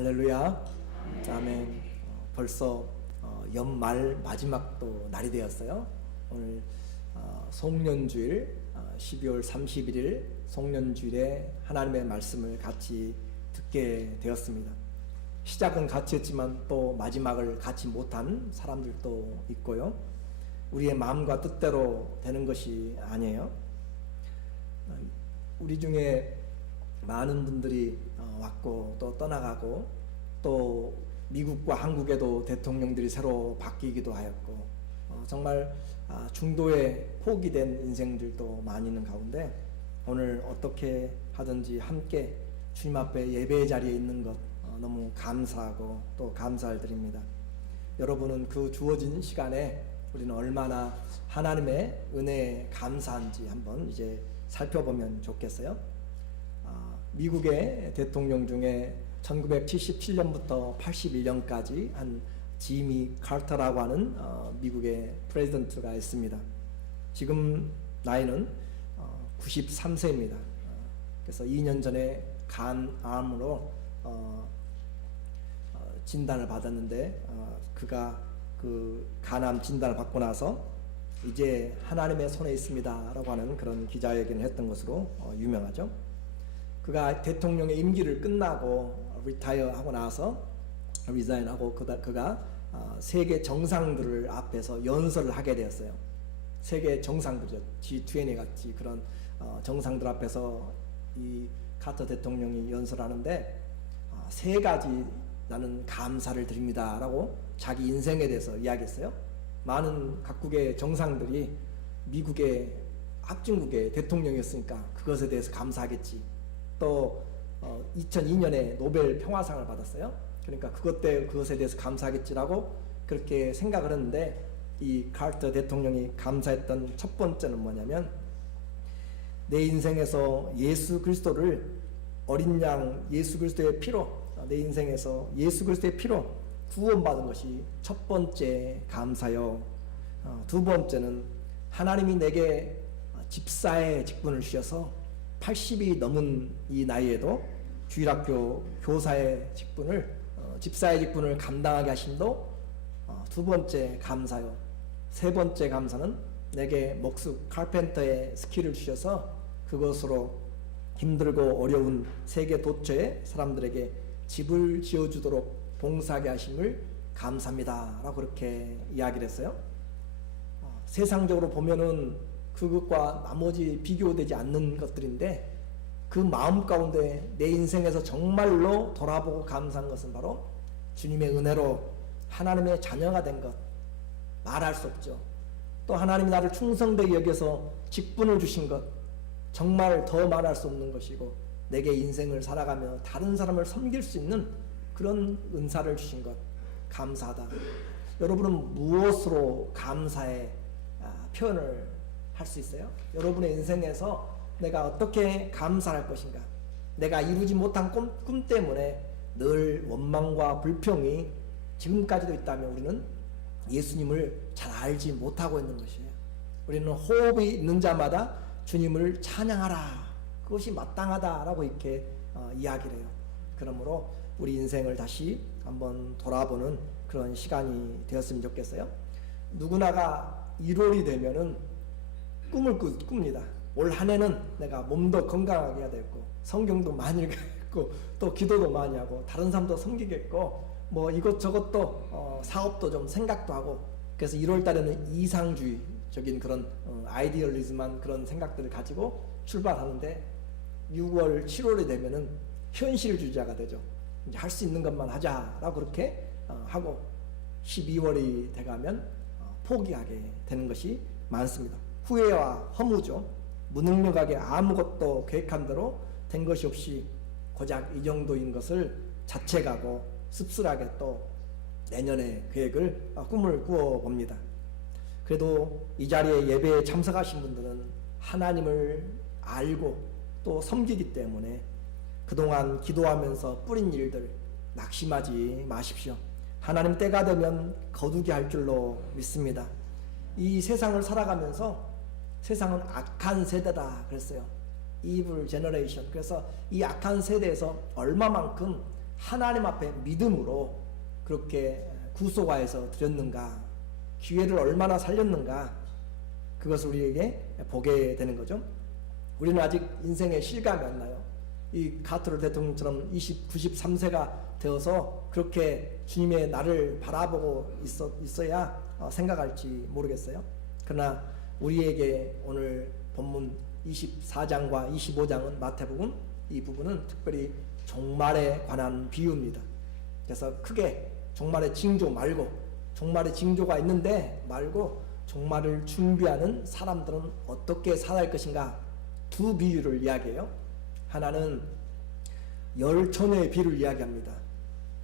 할렐루야. 아멘. 벌써 연말 마지막 또 날이 되었어요. 오늘 송년주일 12월 31일 송년주일에 하나님의 말씀을 같이 듣게 되었습니다. 시작은 같이 했지만 또 마지막을 같이 못한 사람들도 있고요. 우리의 마음과 뜻대로 되는 것이 아니에요. 우리 중에 많은 분들이 왔고 또 떠나가고 또 미국과 한국에도 대통령들이 새로 바뀌기도 하였고 정말 중도에 포기된 인생들도 많이 있는 가운데 오늘 어떻게 하든지 함께 주님 앞에 예배의 자리에 있는 것 너무 감사하고 또 감사를 드립니다. 여러분은 그 주어진 시간에 우리는 얼마나 하나님의 은혜에 감사한지 한번 이제 살펴보면 좋겠어요. 미국의 대통령 중에 1977년부터 81년까지 한 지미 카터라고 하는 미국의 프레지던트가 있습니다. 지금 나이는 93세입니다. 그래서 2년 전에 간암으로 진단을 받았는데 그가 그 간암 진단을 받고 나서 이제 하나님의 손에 있습니다 라고 하는 그런 기자회견을 했던 것으로 유명하죠. 그가 대통령의 임기를 끝나고 리타이어 하고 나서 리자인하고 그가 세계 정상들을 앞에서 연설을 하게 되었어요. 세계 정상들이죠. G20 같이 그런 정상들 앞에서 이 카터 대통령이 연설하는데 세 가지 나는 감사를 드립니다 라고 자기 인생에 대해서 이야기했어요. 많은 각국의 정상들이 미국의 합중국의 대통령이었으니까 그것에 대해서 감사하겠지. 또 2002년에 노벨 평화상을 받았어요. 그러니까 그것에 대해서 감사하겠지라고 그렇게 생각을 했는데 이 카터 대통령이 감사했던 첫 번째는 뭐냐면 내 인생에서 예수 그리스도를 어린 양 예수 그리스도의 피로 내 인생에서 예수 그리스도의 피로 구원받은 것이 첫 번째 감사요. 두 번째는 하나님이 내게 집사의 직분을 주셔서 80이 넘은 이 나이에도 주일학교 교사의 직분을 집사의 직분을 감당하게 하심도 두 번째 감사요. 세 번째 감사는 내게 목수 칼펜터의 스킬을 주셔서 그것으로 힘들고 어려운 세계 도처의 사람들에게 집을 지어주도록 봉사하게 하심을 감사합니다 라고 그렇게 이야기를 했어요. 세상적으로 보면은 그것과 나머지 비교되지 않는 것들인데 그 마음 가운데 내 인생에서 정말로 돌아보고 감사한 것은 바로 주님의 은혜로 하나님의 자녀가 된 것, 말할 수 없죠. 또 하나님이 나를 충성되게 여겨서 직분을 주신 것, 정말 더 말할 수 없는 것이고 내게 인생을 살아가며 다른 사람을 섬길 수 있는 그런 은사를 주신 것, 감사하다. 여러분은 무엇으로 감사의 표현을 할 수 있어요? 여러분의 인생에서 내가 어떻게 감사할 것인가? 내가 이루지 못한 꿈 때문에 늘 원망과 불평이 지금까지도 있다면 우리는 예수님을 잘 알지 못하고 있는 것이에요. 우리는 호흡이 있는 자마다 주님을 찬양하라. 그것이 마땅하다라고 이렇게 이야기를 해요. 그러므로 우리 인생을 다시 한번 돌아보는 그런 시간이 되었으면 좋겠어요. 누구나가 1월이 되면은 꿈을 꿉니다. 올 한 해는 내가 몸도 건강하게 해야 되겠고 성경도 많이 읽겠고 또 기도도 많이 하고 다른 사람도 섬기겠고 뭐 이것저것도 사업도 좀 생각도 하고 그래서 1월 달에는 이상주의적인 그런 아이디얼리즘한 그런 생각들을 가지고 출발하는데 6월, 7월이 되면은 현실주의자가 되죠. 이제 할 수 있는 것만 하자라고 그렇게 하고 12월이 돼가면 포기하게 되는 것이 많습니다. 후회와 허무죠. 무능력하게 아무것도 계획한 대로 된 것이 없이 고작 이 정도인 것을 자책하고 씁쓸하게 또 내년의 계획을 꿈을 꾸어봅니다. 그래도 이 자리에 예배에 참석하신 분들은 하나님을 알고 또 섬기기 때문에 그동안 기도하면서 뿌린 일들 낙심하지 마십시오. 하나님 때가 되면 거두게 할 줄로 믿습니다. 이 세상을 살아가면서 세상은 악한 세대다 그랬어요. Evil generation. 그래서 이 악한 세대에서 얼마만큼 하나님 앞에 믿음으로 그렇게 구속하여서 드렸는가, 기회를 얼마나 살렸는가, 그것을 우리에게 보게 되는 거죠. 우리는 아직 인생의 실감이 안 나요. 이 카트로 대통령처럼 93세가 되어서 그렇게 주님의 나를 바라보고 있어야 생각할지 모르겠어요. 그러나 우리에게 오늘 본문 24장과 25장은 마태복음 이 부분은 특별히 종말에 관한 비유입니다. 그래서 크게 종말의 징조 말고, 종말의 징조가 있는데 말고 종말을 준비하는 사람들은 어떻게 살아갈 것인가, 두 비유를 이야기해요. 하나는 열처녀의 비유를 이야기합니다.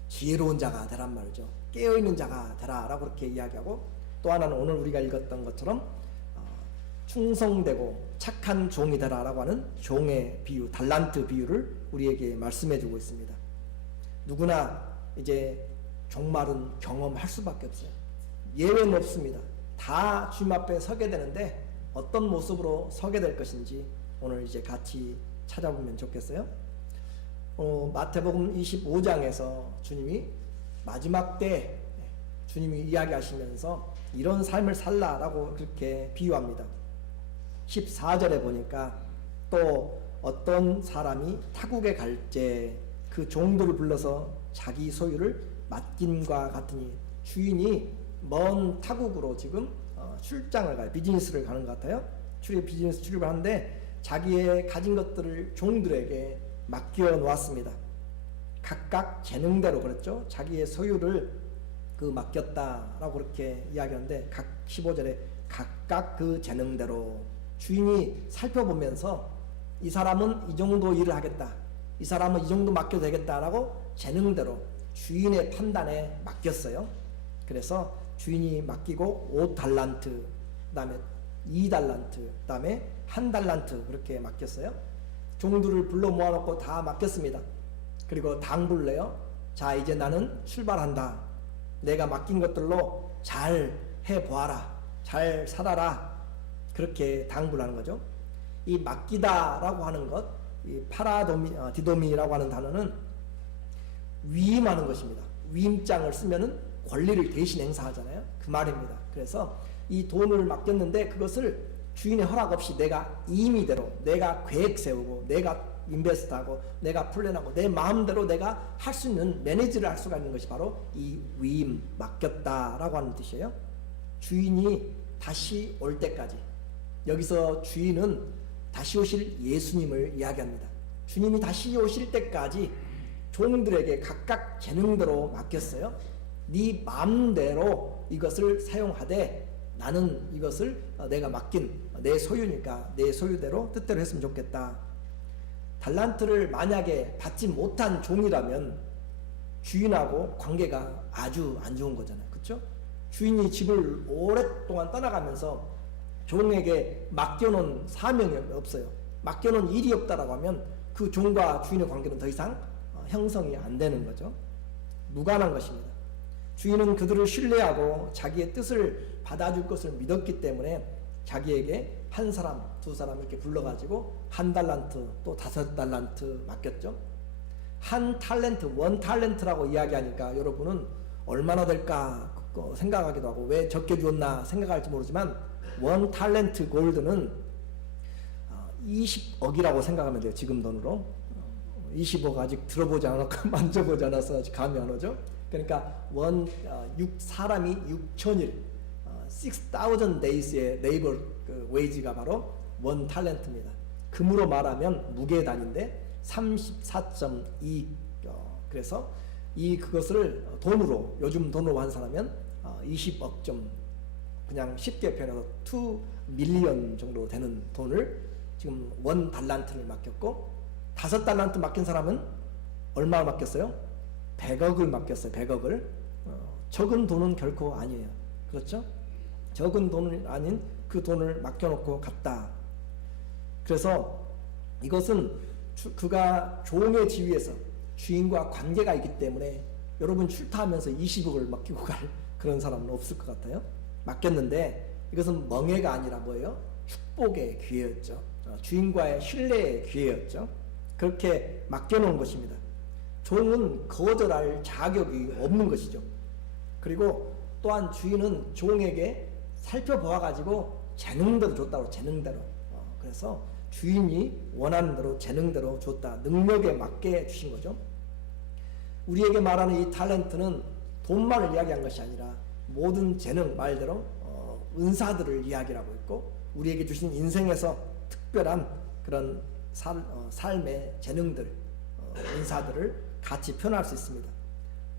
지혜로운 자가 되란 말이죠. 깨어있는 자가 되라 라고 그렇게 이야기하고, 또 하나는 오늘 우리가 읽었던 것처럼 충성되고 착한 종이 되라 라고 하는 종의 비유, 달란트 비유를 우리에게 말씀해 주고 있습니다. 누구나 이제 종말은 경험할 수밖에 없어요. 예외는 없습니다. 다 주님 앞에 서게 되는데 어떤 모습으로 서게 될 것인지 오늘 이제 같이 찾아보면 좋겠어요. 마태복음 25장에서 주님이 마지막 때 주님이 이야기하시면서 이런 삶을 살라라고 그렇게 비유합니다. 14절에 보니까 또 어떤 사람이 타국에 갈 때 그 종들을 불러서 자기 소유를 맡김과 같으니, 주인이 먼 타국으로 지금 출장을 가요. 비즈니스를 가는 것 같아요. 비즈니스 출입을 하는데 자기의 가진 것들을 종들에게 맡겨 놓았습니다. 각각 재능대로, 그랬죠. 자기의 소유를 맡겼다라고 그렇게 이야기하는데, 15절에 각각 그 재능대로 주인이 살펴보면서 이 사람은 이 정도 일을 하겠다, 이 사람은 이 정도 맡겨도 되겠다라고 재능대로 주인의 판단에 맡겼어요. 그래서 주인이 맡기고 5달란트, 그 다음에 2달란트, 그 다음에 1달란트 그렇게 맡겼어요. 종들을 불러 모아놓고 다 맡겼습니다. 그리고 당부를 내요. 자, 이제 나는 출발한다. 내가 맡긴 것들로 잘 해보아라, 잘 살아라, 그렇게 당부를 하는 거죠. 이 맡기다라고 하는 것, 이 디도미라고 하는 단어는 위임하는 것입니다. 위임장을 쓰면은 권리를 대신 행사하잖아요. 그 말입니다. 그래서 이 돈을 맡겼는데 그것을 주인의 허락 없이 내가 임의대로, 내가 계획 세우고, 내가 인베스트하고, 내가 플랜하고, 내 마음대로 내가 할 수 있는, 매니지를 할 수가 있는 것이 바로 이 위임, 맡겼다라고 하는 뜻이에요. 주인이 다시 올 때까지, 여기서 주인은 다시 오실 예수님을 이야기합니다. 주님이 다시 오실 때까지 종들에게 각각 재능대로 맡겼어요. 네 마음대로 이것을 사용하되 나는 이것을 내가 맡긴 내 소유니까 내 소유대로 뜻대로 했으면 좋겠다. 달란트를 만약에 받지 못한 종이라면 주인하고 관계가 아주 안 좋은 거잖아요. 그렇죠? 주인이 집을 오랫동안 떠나가면서 종에게 맡겨놓은 사명이 없어요. 맡겨놓은 일이 없다라고 하면 그 종과 주인의 관계는 더 이상 형성이 안 되는 거죠. 무관한 것입니다. 주인은 그들을 신뢰하고 자기의 뜻을 받아줄 것을 믿었기 때문에 자기에게 한 사람, 두 사람 이렇게 불러가지고 1달란트, 또 5달란트 맡겼죠. 1달란트, 1달란트라고 이야기하니까 여러분은 얼마나 될까 생각하기도 하고, 왜 적게 주었나 생각할지 모르지만 1달란트 골드는 20억이라고 생각하면 돼요. 지금 돈으로 20억 아직 들어보지 않았고 만져보지 않아서 아직 감이 안 오죠. 그러니까 사람이 6,000일 6,000 days의 레이버 웨이지가 바로 1달란트입니다. 금으로 말하면 무게 단위인데 34.2. 그래서 그것을 돈으로, 요즘 돈으로 환산하면 20억 좀, 그냥 쉽게 표현해서 2 밀리언 정도 되는 돈을 지금 1달란트를 맡겼고, 5달란트 맡긴 사람은 얼마 맡겼어요? 100억을 맡겼어요. 100억을. 적은 돈은 결코 아니에요. 그렇죠? 적은 돈은 아닌 그 돈을 맡겨놓고 갔다. 그래서 이것은 그가 종의 지위에서 주인과 관계가 있기 때문에 여러분 출타하면서 20억을 맡기고 갈 그런 사람은 없을 것 같아요. 맡겼는데 이것은 멍해가 아니라 뭐예요? 축복의 기회였죠. 주인과의 신뢰의 기회였죠. 그렇게 맡겨놓은 것입니다. 종은 거절할 자격이 없는 것이죠. 그리고 또한 주인은 종에게 살펴보아가지고 재능대로 줬다고, 재능대로. 그래서 주인이 원하는 대로 재능대로 줬다. 능력에 맞게 주신 거죠. 우리에게 말하는 이 탤런트는 돈만을 이야기한 것이 아니라 모든 재능, 말대로 은사들을 이야기하고 있고, 우리에게 주신 인생에서 특별한 그런 삶의 재능들, 은사들을 같이 표현할 수 있습니다.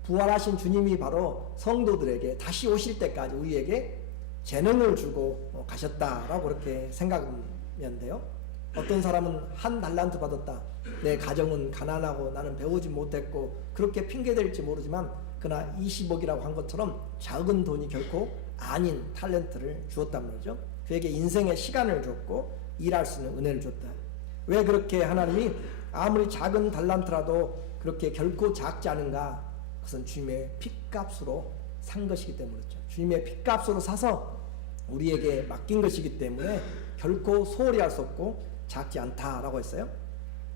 부활하신 주님이 바로 성도들에게 다시 오실 때까지 우리에게 재능을 주고 가셨다라고 그렇게 생각하면 돼요. 어떤 사람은 1달란트 받았다. 내 가정은 가난하고 나는 배우지 못했고 그렇게 핑계댈지 모르지만, 그러나 20억이라고 한 것처럼 작은 돈이 결코 아닌 탤런트를 주었단 말이죠. 그에게 인생의 시간을 줬고 일할 수 있는 은혜를 줬다. 왜 그렇게 하나님이 아무리 작은 달란트라도 그렇게 결코 작지 않은가? 그것은 주님의 핏값으로 산 것이기 때문이죠. 주님의 핏값으로 사서 우리에게 맡긴 것이기 때문에 결코 소홀히 할 수 없고 작지 않다라고 했어요.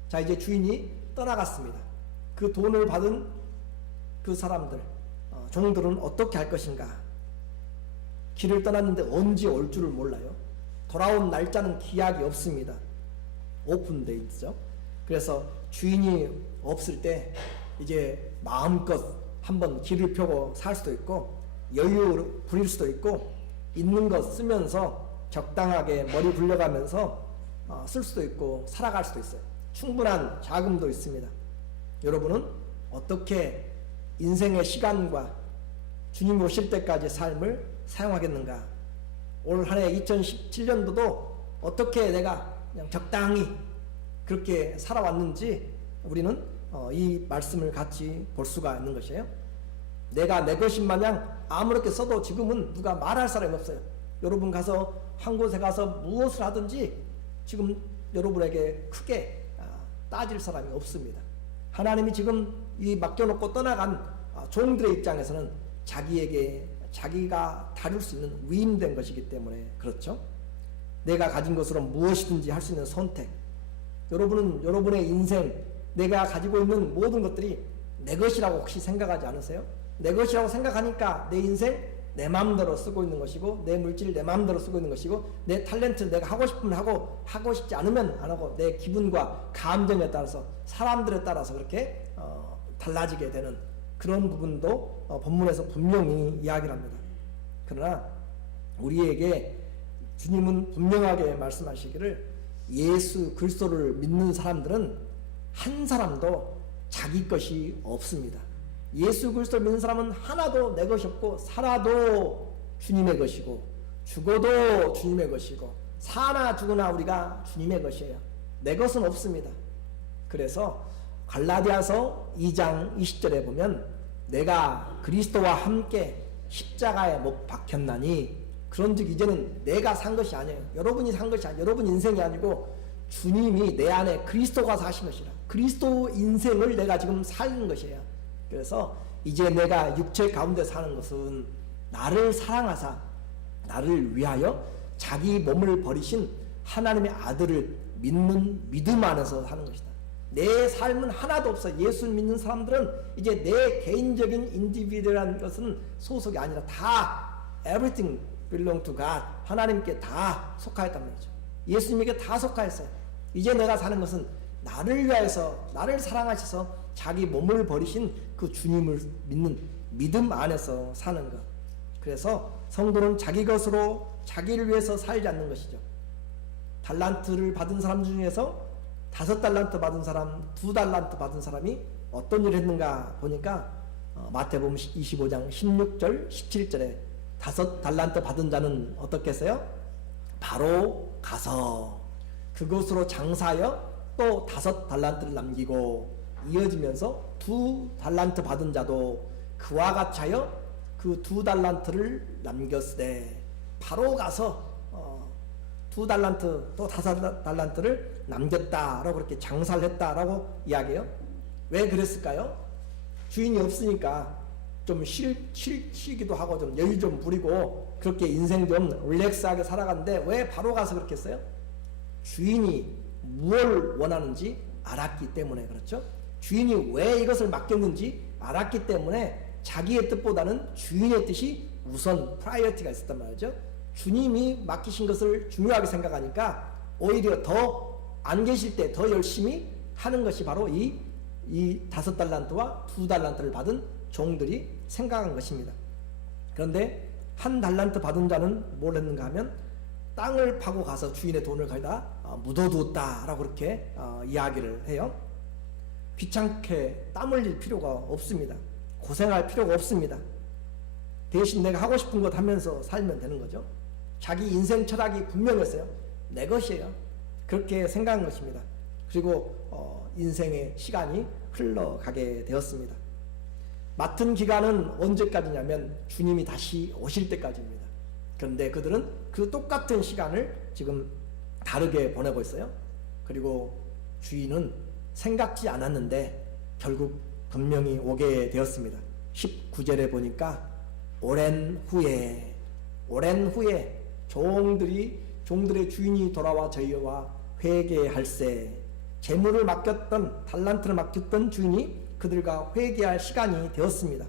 자, 이제 주인이 떠나갔습니다. 그 돈을 받은 그 사람들, 종들은 어떻게 할 것인가? 길을 떠났는데 언제 올 줄을 몰라요. 돌아온 날짜는 기약이 없습니다. 오픈돼 있죠. 그래서 주인이 없을 때 이제 마음껏 한번 길을 펴고 살 수도 있고, 여유 부릴 수도 있고, 있는 것 쓰면서 적당하게 머리 굴려가면서 쓸 수도 있고 살아갈 수도 있어요. 충분한 자금도 있습니다. 여러분은 어떻게 인생의 시간과 주님 오실 때까지 삶을 사용하겠는가? 올 한 해 2017년도도 어떻게 내가 그냥 적당히 그렇게 살아왔는지 우리는 이 말씀을 같이 볼 수가 있는 것이에요. 내가 내 것인 마냥 아무렇게 써도 지금은 누가 말할 사람이 없어요. 여러분 가서 한 곳에 가서 무엇을 하든지 지금 여러분에게 크게 따질 사람이 없습니다. 하나님이 지금 이 맡겨놓고 떠나간 종들의 입장에서는 자기에게 자기가 다룰 수 있는 위임된 것이기 때문에 그렇죠. 내가 가진 것으로 무엇이든지 할 수 있는 선택. 여러분은 여러분의 인생, 내가 가지고 있는 모든 것들이 내 것이라고 혹시 생각하지 않으세요? 내 것이라고 생각하니까 내 인생 내 마음대로 쓰고 있는 것이고, 내 물질 내 마음대로 쓰고 있는 것이고, 내 탤런트 내가 하고 싶으면 하고, 하고 싶지 않으면 안 하고, 내 기분과 감정에 따라서, 사람들에 따라서 그렇게 달라지게 되는 그런 부분도 본문에서 분명히 이야기를 합니다. 그러나 우리에게 주님은 분명하게 말씀하시기를, 예수 그리스도를 믿는 사람들은 한 사람도 자기 것이 없습니다. 예수 그리스도를 믿는 사람은 하나도 내 것이 없고, 살아도 주님의 것이고, 죽어도 주님의 것이고, 사나 죽으나 우리가 주님의 것이에요. 내 것은 없습니다. 그래서 갈라디아서 2장 20절에 보면, 내가 그리스도와 함께 십자가에 못 박혔나니, 그런즉 이제는 내가 산 것이 아니에요. 여러분이 산 것이 아니에요. 여러분 인생이 아니고 주님이 내 안에 그리스도가 사신 것이라. 그리스도 인생을 내가 지금 사는 것이에요. 그래서 이제 내가 육체 가운데 사는 것은 나를 사랑하사 나를 위하여 자기 몸을 버리신 하나님의 아들을 믿는 믿음 안에서 사는 것이다. 내 삶은 하나도 없어. 예수 믿는 사람들은 이제 내 개인적인 인디비드라는 것은 소속이 아니라 다 everything belong to God, 하나님께 다 속하였단 말이죠. 예수님에게 다 속하였어요. 이제 내가 사는 것은 나를 위하여서, 나를 사랑하셔서 자기 몸을 버리신 그 주님을 믿는 믿음 안에서 사는 것. 그래서 성도는 자기 것으로 자기를 위해서 살지 않는 것이죠. 달란트를 받은 사람 중에서 5달란트 받은 사람, 2달란트 받은 사람이 어떤 일을 했는가 보니까 마태복음 25장 16절 17절에 5달란트 받은 자는 어떻게 했어요? 바로 가서 그것으로 장사하여 또 5달란트를 남기고, 이어지면서 2달란트 받은 자도 그와 같이 하여 그 2달란트를 남겼으되, 바로 가서 2달란트 또 5달란트를 남겼다라고 그렇게 장사를 했다라고 이야기해요. 왜 그랬을까요? 주인이 없으니까 좀 쉬기도 하고 좀 여유 좀 부리고 그렇게 인생 좀 릴렉스하게 살아갔는데, 왜 바로 가서 그렇게 했어요? 주인이 무엇을 원하는지 알았기 때문에 그렇죠. 주인이 왜 이것을 맡겼는지 알았기 때문에 자기의 뜻보다는 주인의 뜻이 우선 프라이어티가 있었단 말이죠. 주님이 맡기신 것을 중요하게 생각하니까 오히려 더 안 계실 때 더 열심히 하는 것이 바로 이 5달란트와 2달란트를 받은 종들이 생각한 것입니다. 그런데 1달란트 받은 자는 뭘 했는가 하면 땅을 파고 가서 주인의 돈을 거기다 묻어두었다라고 그렇게 이야기를 해요. 귀찮게 땀 흘릴 필요가 없습니다. 고생할 필요가 없습니다. 대신 내가 하고 싶은 것 하면서 살면 되는 거죠. 자기 인생 철학이 분명했어요. 내 것이에요. 그렇게 생각한 것입니다. 그리고 인생의 시간이 흘러가게 되었습니다. 맡은 기간은 언제까지냐면 주님이 다시 오실 때까지입니다. 그런데 그들은 그 똑같은 시간을 지금 다르게 보내고 있어요. 그리고 주인은 생각지 않았는데 결국 분명히 오게 되었습니다. 19절에 보니까 오랜 후에 종들의 주인이 돌아와 저희와 회개할세, 재물을 맡겼던, 달란트를 맡겼던 주인이 그들과 회개할 시간이 되었습니다.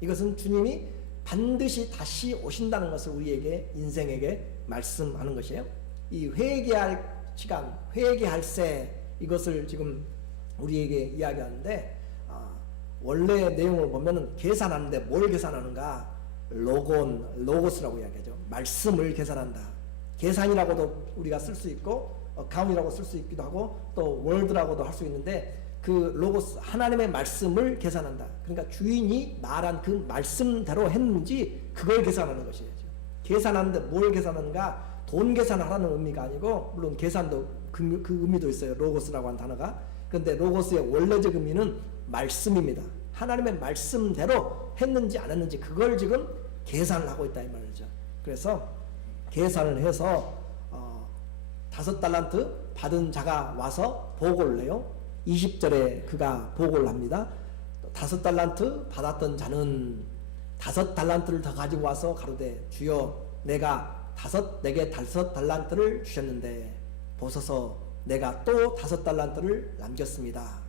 이것은 주님이 반드시 다시 오신다는 것을 우리에게, 인생에게 말씀하는 것이에요. 이 회개할 시간, 회개할세, 이것을 지금 우리에게 이야기하는데, 원래 내용을 보면은 계산하는데 뭘 계산하는가? 로고스라고 이야기하죠. 말씀을 계산한다. 계산이라고도 우리가 쓸 수 있고, 어카운이라고 쓸 수 있기도 하고, 또 월드라고도 할 수 있는데, 그 로고스, 하나님의 말씀을 계산한다. 그러니까 주인이 말한 그 말씀대로 했는지 그걸 계산하는 것이죠. 계산하는데 뭘 계산하는가? 돈 계산하라는 의미가 아니고, 물론 계산도 그 의미도 있어요. 로고스라고 하는 단어가. 그런데 로고스의 원래적 의미는 말씀입니다. 하나님의 말씀대로 했는지 안 했는지 그걸 지금 계산을 하고 있다 이 말이죠. 그래서 계산을 해서 5달란트 받은 자가 와서 보고를 해요. 20절에 그가 보고를 합니다. 5달란트 받았던 자는 5달란트를 더 가지고 와서 가로되 주여 내게 5달란트를 주셨는데 보소서 내가 또 5달란트를 남겼습니다.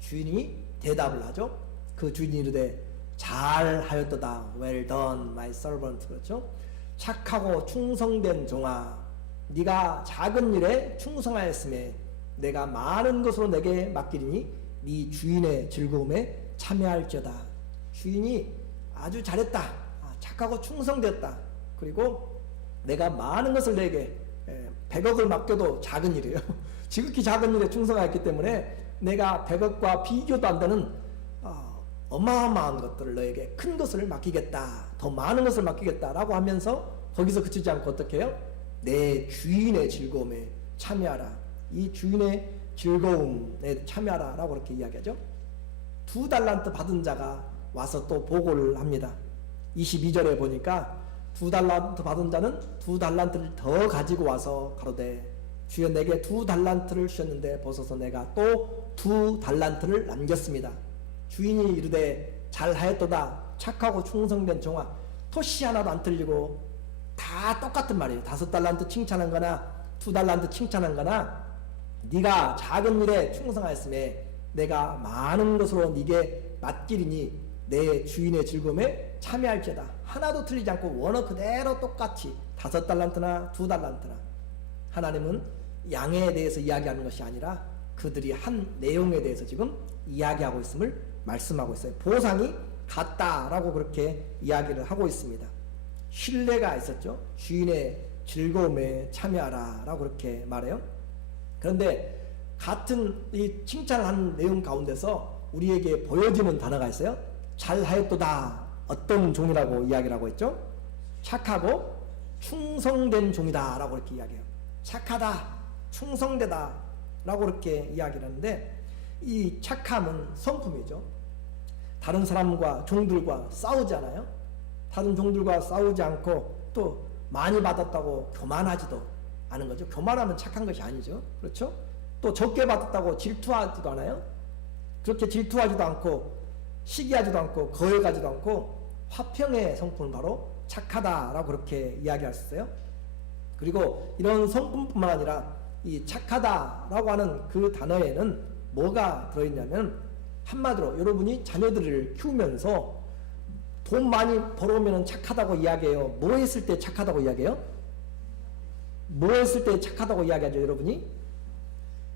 주인이 대답을 하죠. 그 주인이 이르되 잘하였도다. Well done, my servant. 그렇죠? 착하고 충성된 종아, 네가 작은 일에 충성하였음에 내가 많은 것으로 내게 맡기리니 네 주인의 즐거움에 참여할지어다. 주인이 아주 잘했다. 착하고 충성됐다. 그리고 내가 많은 것을 내게 100억을 맡겨도 작은 일이에요. 지극히 작은 일에 충성하였기 때문에 내가 100억과 비교도 안 되는 어마어마한 것들을 너에게 큰 것을 맡기겠다. 더 많은 것을 맡기겠다라고 하면서 거기서 그치지 않고 어떻게 해요? 내 주인의 즐거움에 참여하라. 이 주인의 즐거움에 참여하라 라고 그렇게 이야기하죠. 2달란트 받은 자가 와서 또 보고를 합니다. 22절에 보니까 2달란트 받은 자는 2달란트를 더 가지고 와서 가로되 주여 내게 2달란트를 주셨는데 보소서 내가 또 2달란트를 남겼습니다. 주인이 이르되 잘하였도다. 착하고 충성된 종아. 토시 하나도 안 틀리고 다 똑같은 말이에요. 5달란트 칭찬한 거나 2달란트 칭찬한 거나 네가 작은 일에 충성하였음에 내가 많은 것으로 네게 맡기리니 내 주인의 즐거움에 참여할지어다. 하나도 틀리지 않고 원어 그대로 똑같이 5달란트나 2달란트나. 하나님은 양에 대해서 이야기하는 것이 아니라 그들이 한 내용에 대해서 지금 이야기하고 있음을 말씀하고 있어요. 보상이 같다라고 그렇게 이야기를 하고 있습니다. 신뢰가 있었죠. 주인의 즐거움에 참여하라 라고 그렇게 말해요. 그런데 같은 이 칭찬을 하는 내용 가운데서 우리에게 보여지는 단어가 있어요. 잘하였도다. 어떤 종이라고 이야기를 하고 있죠? 착하고 충성된 종이다 라고 이렇게 이야기해요. 착하다, 충성되다 라고 그렇게 이야기를 하는데, 이 착함은 성품이죠. 다른 사람과 종들과 싸우지 않아요. 다른 종들과 싸우지 않고 또 많이 받았다고 교만하지도 않은 거죠. 교만하면 착한 것이 아니죠. 그렇죠? 또 적게 받았다고 질투하지도 않아요. 그렇게 질투하지도 않고 시기하지도 않고 거역하지도 않고 화평의 성품은 바로 착하다라고 그렇게 이야기할 수 있어요. 그리고 이런 성품뿐만 아니라 이 착하다라고 하는 그 단어에는 뭐가 들어있냐면 한마디로 여러분이 자녀들을 키우면서 돈 많이 벌어오면 착하다고 이야기해요? 뭐 했을 때 착하다고 이야기해요? 뭐 했을 때 착하다고 이야기하죠, 여러분이?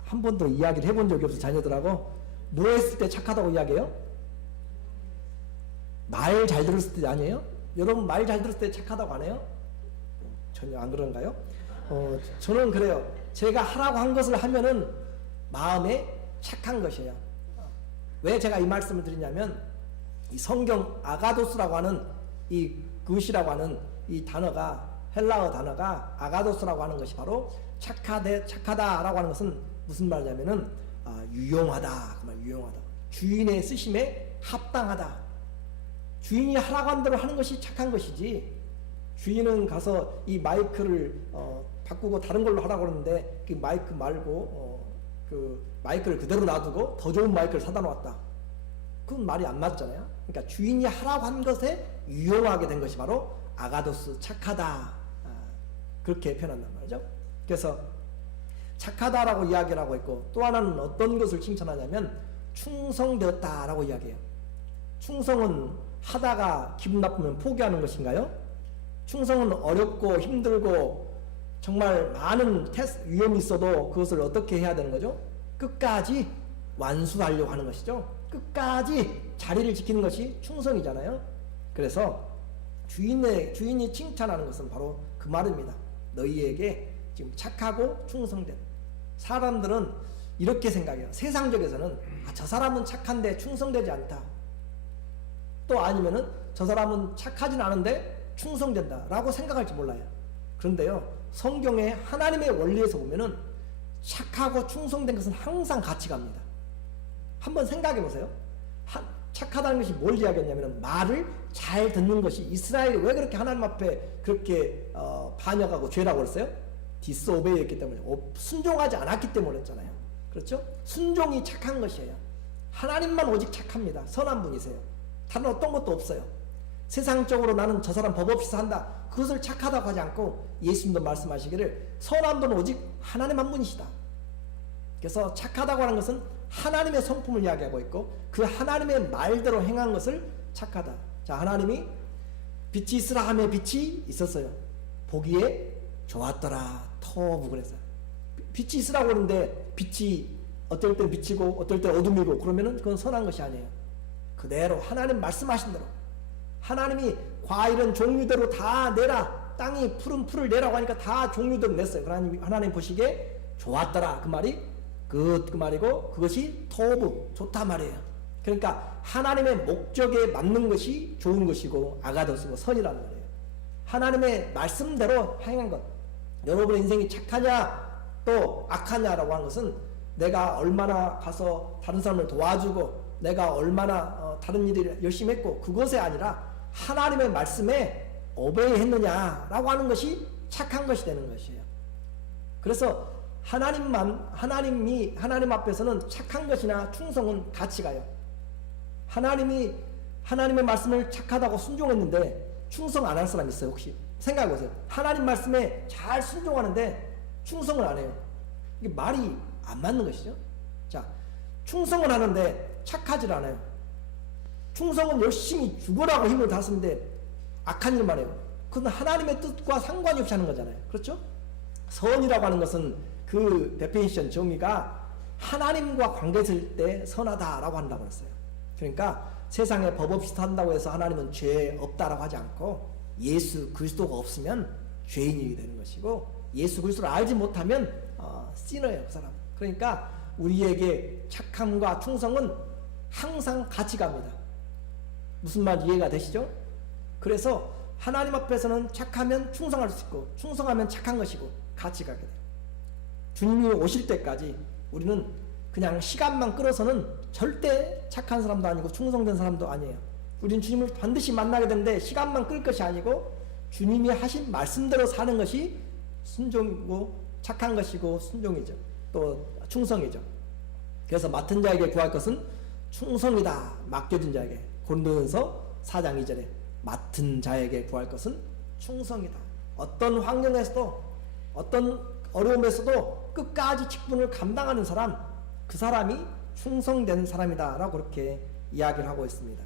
한 번도 이야기를 해본 적이 없어, 자녀들하고. 뭐 했을 때 착하다고 이야기해요? 말 잘 들었을 때 아니에요? 여러분 말 잘 들었을 때 착하다고 안 해요? 전혀 안 그런가요? 저는 그래요. 제가 하라고 한 것을 하면은 마음에 착한 것이에요. 왜 제가 이 말씀을 드리냐면, 이 성경 아가도스라고 하는 이 그것이라고 하는 이 단어가, 헬라어 단어가 아가도스라고 하는 것이 바로 착하다라고 하는 것은 무슨 말이냐면은 유용하다, 그 말, 유용하다. 주인의 쓰심에 합당하다. 주인이 하라고 한 대로 하는 것이 착한 것이지, 주인은 가서 이 마이크를 바꾸고 다른 걸로 하라고 그러는데 그 마이크 말고 그 마이크를 그대로 놔두고 더 좋은 마이크를 사다 놓았다. 그건 말이 안 맞잖아요. 그러니까 주인이 하라고 한 것에 유용하게 된 것이 바로 아가도스, 착하다. 그렇게 표현한단 말이죠. 그래서 착하다라고 이야기를 하고 있고, 또 하나는 어떤 것을 칭찬하냐면 충성되었다라고 이야기해요. 충성은 하다가 기분 나쁘면 포기하는 것인가요? 충성은 어렵고 힘들고 정말 많은 위험이 있어도 그것을 어떻게 해야 되는 거죠? 끝까지 완수하려고 하는 것이죠. 끝까지 자리를 지키는 것이 충성이잖아요. 그래서 주인이 칭찬하는 것은 바로 그 말입니다. 너희에게 지금 착하고 충성된. 사람들은 이렇게 생각해요. 세상적에서는 저 사람은 착한데 충성되지 않다. 또 아니면은 저 사람은 착하진 않은데 충성된다 라고 생각할지 몰라요. 그런데요, 성경의 하나님의 원리에서 보면은 착하고 충성된 것은 항상 같이 갑니다. 한번 생각해 보세요. 착하다는 것이 뭘 이야기했냐면 말을 잘 듣는 것이, 이스라엘이 왜 그렇게 하나님 앞에 그렇게 반역하고 죄라고 그랬어요? 디스오베이 했기 때문에, 순종하지 않았기 때문에 했잖아요. 그렇죠? 순종이 착한 것이에요. 하나님만 오직 착합니다. 선한 분이세요. 다른 어떤 것도 없어요. 세상적으로 나는 저 사람 법 없이 산다, 그것을 착하다고 하지 않고 예수님도 말씀하시기를 선한 분은 오직 하나님 한 분이시다. 그래서 착하다고 하는 것은 하나님의 성품을 이야기하고 있고, 그 하나님의 말대로 행한 것을 착하다. 자, 하나님이 빛이 있으라 하며 빛이 있었어요. 보기에 좋았더라. 터부 그랬어요. 빛이 있으라고 그러는데 빛이 어떨 때 빛이고 어떨 때 어둠이고 그러면은 그건 선한 것이 아니에요. 그대로 하나님 말씀하신 대로, 하나님이 과일은 종류대로 다 내라, 땅이 푸른 풀을 내라고 하니까 다 종류대로 냈어요. 하나님 보시기에 좋았더라. 그 말이 그 말이고, 그것이 토부, 좋다 말이에요. 그러니까 하나님의 목적에 맞는 것이 좋은 것이고 아가도스고 선이라는 말이에요. 하나님의 말씀대로 행한 것. 여러분의 인생이 착하냐 또 악하냐라고 하는 것은 내가 얼마나 가서 다른 사람을 도와주고 내가 얼마나 다른 일을 열심히 했고 그것이 아니라 하나님의 말씀에 오베이했느냐라고 하는 것이 착한 것이 되는 것이에요. 그래서 하나님 앞에서는 착한 것이나 충성은 같이 가요. 하나님이 하나님의 말씀을 착하다고 순종했는데 충성 안 할 사람 있어요? 혹시 생각해 보세요. 하나님 말씀에 잘 순종하는데 충성을 안 해요. 이게 말이 안 맞는 것이죠. 자, 충성을 하는데 착하지 않아요. 충성은 열심히 죽으라고 힘을 다 쓰는데 악한 일만 해요. 그건 하나님의 뜻과 상관이 없이 하는 거잖아요. 그렇죠? 선이라고 하는 것은 그 데피니션 정의가 하나님과 관계했을 때 선하다라고 한다고 했어요. 그러니까 세상에 법 없이 산다고 해서 하나님은 죄 없다라고 하지 않고 예수 그리스도가 없으면 죄인이 되는 것이고 예수 그리스도를 알지 못하면 시너예요, 그 사람. 그러니까 우리에게 착함과 충성은 항상 같이 갑니다. 무슨 말 이해가 되시죠? 그래서 하나님 앞에서는 착하면 충성할 수 있고 충성하면 착한 것이고 같이 가게 돼요. 주님이 오실 때까지 우리는 그냥 시간만 끌어서는 절대 착한 사람도 아니고 충성된 사람도 아니에요. 우리는 주님을 반드시 만나게 되는데 시간만 끌 것이 아니고 주님이 하신 말씀대로 사는 것이 순종이고 착한 것이고 순종이죠. 또 충성이죠. 그래서 맡은 자에게 구할 것은 충성이다. 맡겨진 자에게. 고린도전서 4장 2절에 맡은 자에게 구할 것은 충성이다. 어떤 환경에서도 어떤 어려움에서도 끝까지 직분을 감당하는 사람, 그 사람이 충성된 사람이다 라고 그렇게 이야기를 하고 있습니다.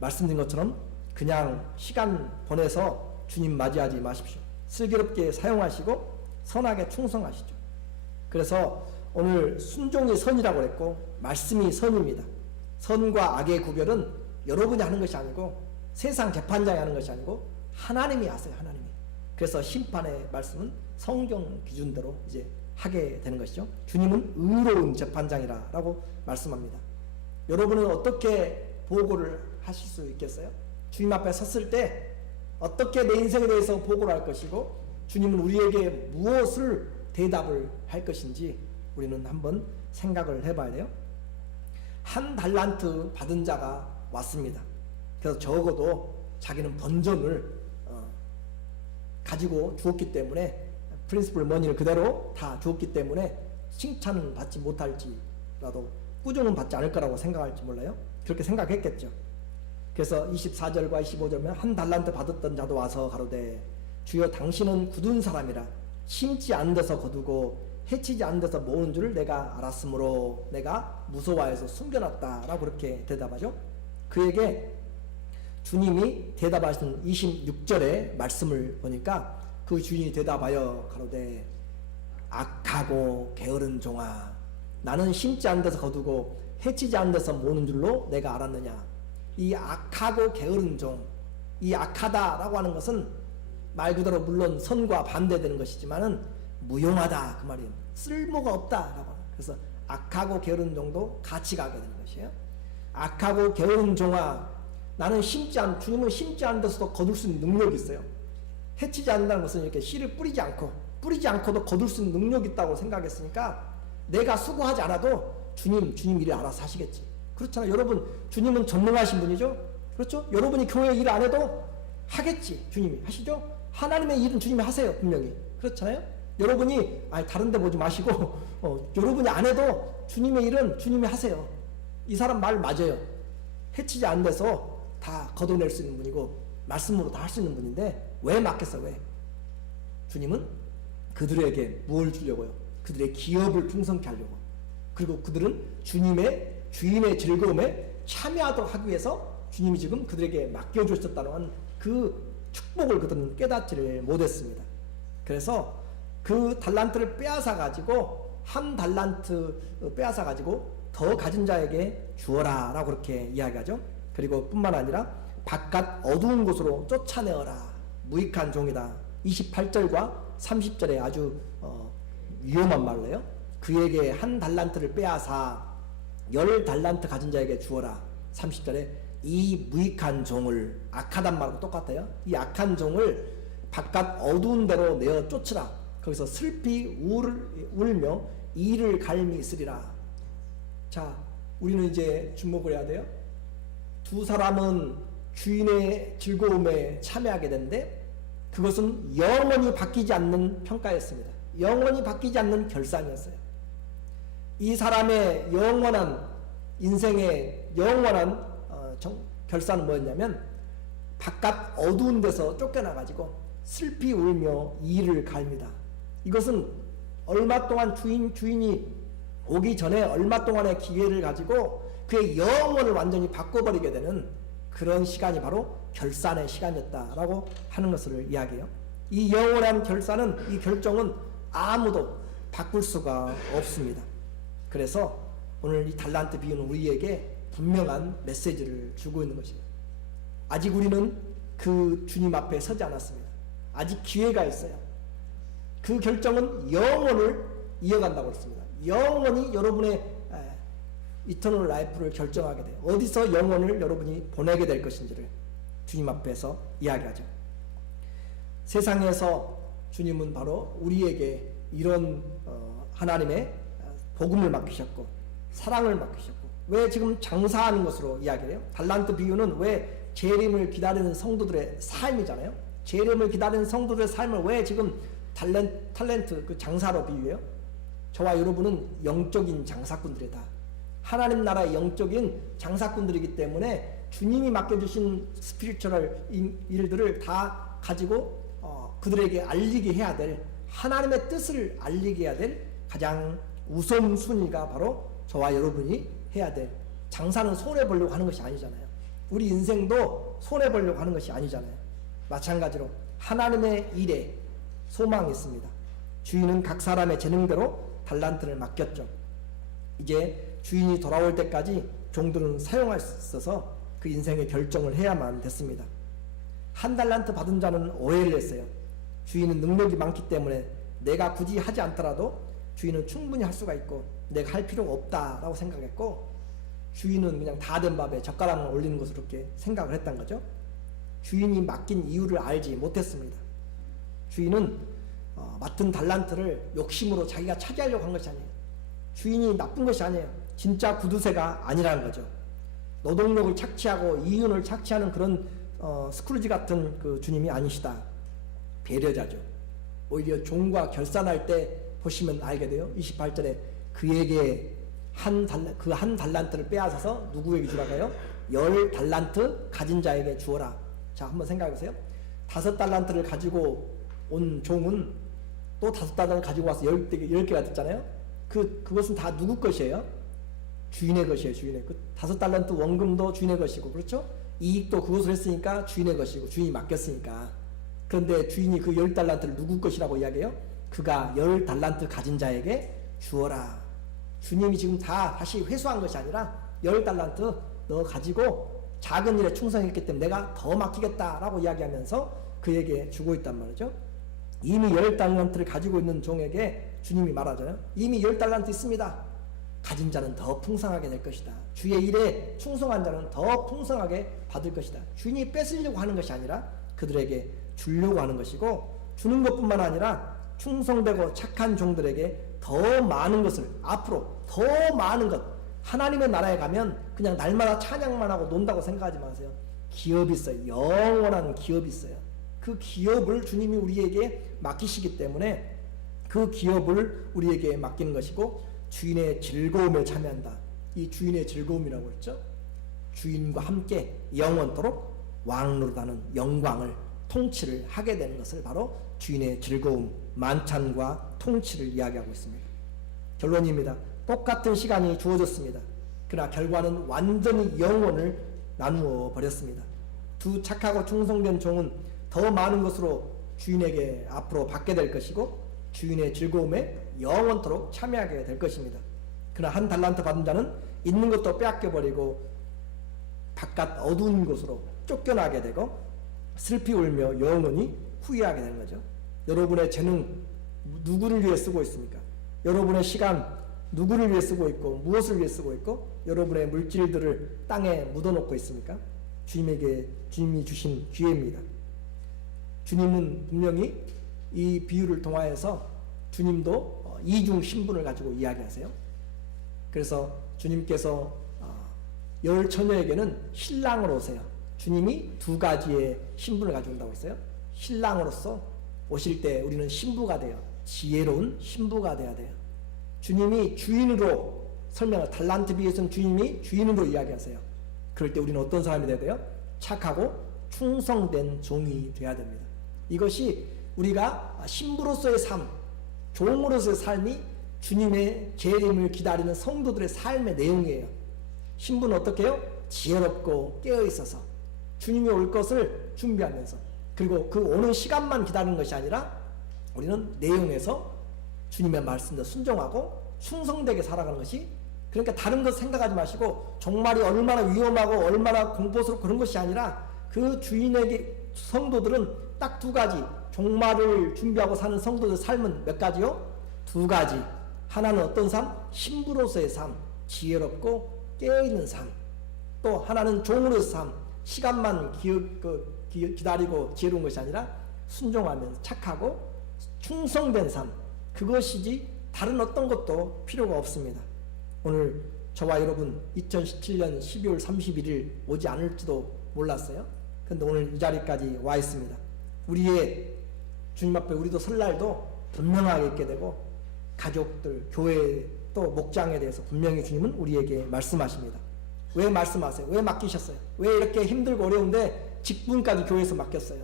말씀드린 것처럼 그냥 시간 보내서 주님 맞이하지 마십시오. 슬기롭게 사용하시고 선하게 충성하시죠. 그래서 오늘 순종이 선이라고 그랬고 말씀이 선입니다. 선과 악의 구별은 여러분이 하는 것이 아니고 세상 재판장이 하는 것이 아니고 하나님이 하세요. 하나님이. 그래서 심판의 말씀은 성경 기준대로 이제 하게 되는 것이죠. 주님은 의로운 재판장이라고 말씀합니다. 여러분은 어떻게 보고를 하실 수 있겠어요? 주님 앞에 섰을 때 어떻게 내 인생에 대해서 보고를 할 것이고 주님은 우리에게 무엇을 대답을 할 것인지 우리는 한번 생각을 해봐야 돼요. 한 달란트 받은 자가 왔습니다. 그래서 적어도 자기는 번전을 가지고 주었기 때문에 프린시플 머니를 그대로 다 주었기 때문에 칭찬은 받지 못할지라도 꾸중은 받지 않을 거라고 생각할지 몰라요. 그렇게 생각했겠죠. 그래서 24절과 25절에 한 달란트 받았던 자도 와서 가로되 주여 당신은 굳은 사람이라 심지 않은 데서 거두고 해치지 않은 데서 모으는 줄 내가 알았으므로 내가 무서워해서 숨겨놨다 라고 그렇게 대답하죠. 그에게 주님이 대답하신 26절의 말씀을 보니까 그 주인이 대답하여 가로되 악하고 게으른 종아 나는 심지 않은 데서 거두고 해치지 않은 데서 모으는 줄로 내가 알았느냐. 이 악하고 게으른 종, 이 악하다라고 하는 것은 말 그대로 물론 선과 반대되는 것이지만은 무용하다 그 말이에요. 쓸모가 없다라고. 그래서 악하고 게으른 종도 같이 가게 되는 것이에요. 악하고 게으른 종아 나는 주님은 심지 않은 데서도 거둘 수 있는 능력이 있어요. 해치지 않는다는 것은 이렇게 씨를 뿌리지 않고도 거둘 수 있는 능력이 있다고 생각했으니까 내가 수고하지 않아도 주님 일을 알아서 하시겠지. 그렇잖아요. 여러분 주님은 전능하신 분이죠. 그렇죠? 여러분이 교회 일 안 해도 하겠지. 주님이 하시죠. 하나님의 일은 주님이 하세요. 분명히. 그렇잖아요. 여러분이 다른 데 보지 마시고 여러분이 안 해도 주님의 일은 주님이 하세요. 이 사람 말 맞아요. 해치지 않은 데서 다 걷어낼 수 있는 분이고 말씀으로 다 할 수 있는 분인데 왜 맡겠어? 왜? 주님은 그들에게 뭘 주려고요? 그들의 기업을 풍성케 하려고. 그리고 그들은 주인의 즐거움에 참여하도록 하기 위해서 주님이 지금 그들에게 맡겨주셨다는 그 축복을 그들은 깨닫지를 못했습니다. 그래서 그 달란트를 빼앗아 가지고 한 달란트 빼앗아 가지고 더 가진 자에게 주어라 라고 그렇게 이야기하죠. 그리고 뿐만 아니라 바깥 어두운 곳으로 쫓아내어라. 무익한 종이다. 28절과 30절에 아주 위험한 말로 해요. 그에게 한 달란트를 빼앗아 10달란트 가진 자에게 주어라. 30절에 이 무익한 종을 악하단 말하고 똑같아요. 이 악한 종을 바깥 어두운 데로 내어 쫓으라. 거기서 슬피 울며 이를 갈미 있으리라. 자, 우리는 이제 주목을 해야 돼요. 두 사람은 주인의 즐거움에 참여하게 되는데 그것은 영원히 바뀌지 않는 평가였습니다. 영원히 바뀌지 않는 결산이었어요. 이 사람의 영원한 인생의 영원한 결산은 뭐였냐면 바깥 어두운 데서 쫓겨나가지고 슬피 울며 이를 갈미다. 이것은 얼마 동안 주인이 오기 전에 얼마 동안의 기회를 가지고 그의 영혼을 완전히 바꿔버리게 되는 그런 시간이 바로 결산의 시간이었다라고 하는 것을 이야기해요. 이 영원한 결산은, 이 결정은 아무도 바꿀 수가 없습니다. 그래서 오늘 이 달란트 비유는 우리에게 분명한 메시지를 주고 있는 것입니다. 아직 우리는 그 주님 앞에 서지 않았습니다. 아직 기회가 있어요. 그 결정은 영원을 이어간다고 했습니다. 영원히 여러분의 이터널 라이프를 결정하게 돼요. 어디서 영혼을 여러분이 보내게 될 것인지를 주님 앞에서 이야기하죠. 세상에서 주님은 바로 우리에게 이런 하나님의 복음을 맡기셨고 사랑을 맡기셨고 왜 지금 장사하는 것으로 이야기를 해요? 달란트 비유는 왜 재림을 기다리는 성도들의 삶이잖아요. 재림을 기다리는 성도들의 삶을 왜 지금 탤런트 그 장사로 비유해요? 저와 여러분은 영적인 장사꾼들이다. 하나님 나라의 영적인 장사꾼들이기 때문에 주님이 맡겨주신 스피리추얼 일들을 다 가지고 그들에게 알리게 해야 될 하나님의 뜻을 알리게 해야 될 가장 우선순위가 바로 저와 여러분이 해야 될, 장사는 손해보려고 하는 것이 아니잖아요. 우리 인생도 손해보려고 하는 것이 아니잖아요. 마찬가지로 하나님의 일에 소망이 있습니다. 주인은 각 사람의 재능대로 달란트를 맡겼죠. 이제 주인이 돌아올 때까지 종들은 사용할 수 있어서 그 인생의 결정을 해야만 됐습니다. 한 달란트 받은 자는 오해를 했어요. 주인은 능력이 많기 때문에 내가 굳이 하지 않더라도 주인은 충분히 할 수가 있고 내가 할 필요가 없다라고 생각했고, 주인은 그냥 다 된 밥에 젓가락을 올리는 것으로 그렇게 생각을 했던 거죠. 주인이 맡긴 이유를 알지 못했습니다. 주인은 맡은 달란트를 욕심으로 자기가 차지하려고 한 것이 아니에요. 주인이 나쁜 것이 아니에요. 진짜 구두쇠가 아니라는 거죠. 노동력을 착취하고 이윤을 착취하는 그런 스크루지 같은 그 주님이 아니시다. 배려자죠. 오히려 종과 결산할 때 보시면 알게 돼요. 28절에 그에게 한 달란트를 빼앗아서 누구에게 주라고요? 10달란트 가진 자에게 주어라. 자, 한번 생각해 보세요. 5달란트를 가지고 온 종은 또 5달란트를 가지고 와서 10개가 됐잖아요. 그것은 다 누구 것이에요? 주인의 것이에요. 주인의. 그 5달란트 원금도 주인의 것이고, 그렇죠? 이익도 그것을 했으니까 주인의 것이고, 주인이 맡겼으니까. 그런데 주인이 그 10달란트를 누구 것이라고 이야기해요? 그가 10달란트 가진 자에게 주어라. 주님이 지금 다시 회수한 것이 아니라 10달란트 너 가지고 작은 일에 충성했기 때문에 내가 더 맡기겠다라고 이야기하면서 그에게 주고 있단 말이죠. 이미 10달란트를 가지고 있는 종에게 주님이 말하잖아요. 이미 10달란트 있습니다. 가진 자는 더 풍성하게 될 것이다. 주의 일에 충성한 자는 더 풍성하게 받을 것이다. 주인이 뺏으려고 하는 것이 아니라 그들에게 주려고 하는 것이고, 주는 것뿐만 아니라 충성되고 착한 종들에게 더 많은 것을, 앞으로 더 많은 것, 하나님의 나라에 가면 그냥 날마다 찬양만 하고 논다고 생각하지 마세요. 기업이 있어요. 영원한 기업이 있어요. 그 기업을 주님이 우리에게 맡기시기 때문에 그 기업을 우리에게 맡기는 것이고, 주인의 즐거움에 참여한다. 이 주인의 즐거움이라고 했죠. 주인과 함께 영원토록 왕노릇하는 영광을, 통치를 하게 되는 것을 바로 주인의 즐거움, 만찬과 통치를 이야기하고 있습니다. 결론입니다. 똑같은 시간이 주어졌습니다. 그러나 결과는 완전히 영혼을 나누어 버렸습니다. 두 착하고 충성된 종은 더 많은 것으로 주인에게 앞으로 받게 될 것이고, 주인의 즐거움에 영원토록 참여하게 될 것입니다. 그러나 한 달란트 받은 자는 있는 것도 빼앗겨 버리고 바깥 어두운 곳으로 쫓겨나게 되고 슬피 울며 영원히 후회하게 되는 거죠. 여러분의 재능 누구를 위해 쓰고 있습니까? 여러분의 시간 누구를 위해 쓰고 있고 무엇을 위해 쓰고 있고 여러분의 물질들을 땅에 묻어놓고 있습니까? 주님이 주신 기회입니다. 주님은 분명히 이 비유를 통하여서 주님도 이중 신분을 가지고 이야기하세요. 그래서 주님께서 열 처녀에게는 신랑으로서요. 주님이 두 가지의 신분을 가지고 온다고 했어요. 신랑으로서 오실 때 우리는 신부가 돼요. 지혜로운 신부가 돼야 돼요. 주님이 주인으로 설명을, 달란트 비유에서는 주님이 주인으로 이야기하세요. 그럴 때 우리는 어떤 사람이 돼야 돼요? 착하고 충성된 종이 돼야 됩니다. 이것이 우리가 신부로서의 삶, 종으로서의 삶이 주님의 재림을 기다리는 성도들의 삶의 내용이에요. 신부는 어떻게 해요? 지혜롭고 깨어있어서 주님이 올 것을 준비하면서, 그리고 그 오는 시간만 기다리는 것이 아니라 우리는 내용에서 주님의 말씀에 순종하고 충성되게 살아가는 것이, 그러니까 다른 것 생각하지 마시고 종말이 얼마나 위험하고 얼마나 공포스럽고 그런 것이 아니라 그 주인에게 성도들은 딱 두 가지, 종말을 준비하고 사는 성도들 삶은 몇 가지요? 두 가지. 하나는 어떤 삶? 신부로서의 삶, 지혜롭고 깨어있는 삶. 또 하나는 종으로서의 삶, 시간만 기다리고 지혜로운 것이 아니라 순종하면서 착하고 충성된 삶. 그것이지 다른 어떤 것도 필요가 없습니다. 오늘 저와 여러분 2017년 12월 31일 오지 않을지도 몰랐어요. 그런데 오늘 이 자리까지 와 있습니다. 우리의 주님 앞에 우리도 설날도 분명하게 있게 되고, 가족들, 교회 또 목장에 대해서 분명히 주님은 우리에게 말씀하십니다. 왜 말씀하세요? 왜 맡기셨어요? 왜 이렇게 힘들고 어려운데 직분까지 교회에서 맡겼어요?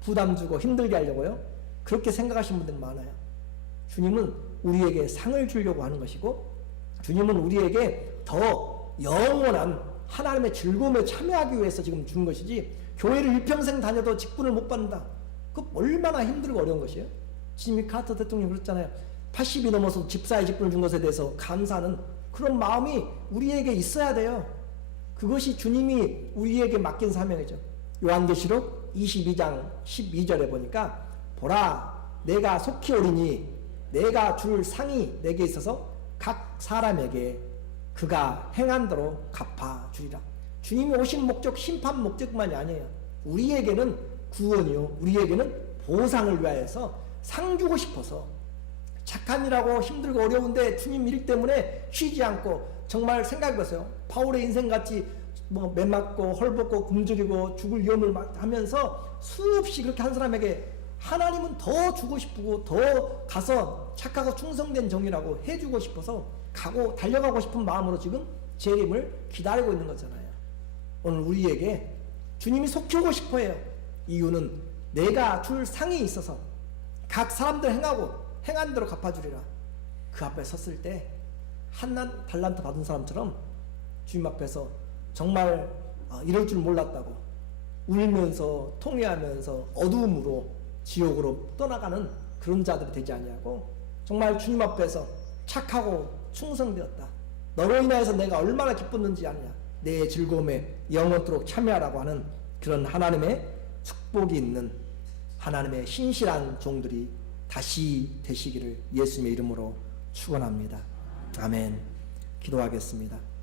부담 주고 힘들게 하려고요? 그렇게 생각하시는 분들 많아요. 주님은 우리에게 상을 주려고 하는 것이고, 주님은 우리에게 더 영원한 하나님의 즐거움에 참여하기 위해서 지금 준 것이지, 교회를 일평생 다녀도 직분을 못 받는다. 그 얼마나 힘들고 어려운 것이에요. 지미 카터 대통령이 그랬잖아요. 80이 넘어서 집사의 직분을 준 것에 대해서 감사하는 그런 마음이 우리에게 있어야 돼요. 그것이 주님이 우리에게 맡긴 사명이죠. 요한계시록 22장 12절에 보니까, 보라 내가 속히 오리니 내가 줄 상이 내게 있어서 각 사람에게 그가 행한 대로 갚아주리라. 주님이 오신 목적 심판 목적만이 아니에요. 우리에게는 구원이요, 우리에게는 보상을 위하여서 상 주고 싶어서, 착한 일하고 힘들고 어려운데 주님 일 때문에 쉬지 않고, 정말 생각해보세요. 바울의 인생같이 뭐 매맞고 헐벗고 굶주리고 죽을 위험을 하면서 수없이 그렇게 한 사람에게 하나님은 더 주고 싶고 더 가서 착하고 충성된 종이라고 해주고 싶어서 가고 달려가고 싶은 마음으로 지금 재림을 기다리고 있는 거잖아요. 오늘 우리에게 주님이 속히 오고 싶어해요. 이유는 내가 줄 상이 있어서 각 사람들 행한 대로 갚아주리라. 그 앞에 섰을 때 한 달란트 받은 사람처럼 주님 앞에서 정말 이럴 줄 몰랐다고 울면서 통회하면서 어두움으로 지옥으로 떠나가는 그런 자들이 되지 아니하고, 정말 주님 앞에서 착하고 충성되었다, 너로 인하여서 내가 얼마나 기뻤는지 아느냐, 내 즐거움에 영원토록 참여하라고 하는 그런 하나님의 축복이 있는 하나님의 신실한 종들이 다시 되시기를 예수님의 이름으로 축원합니다. 아멘. 기도하겠습니다.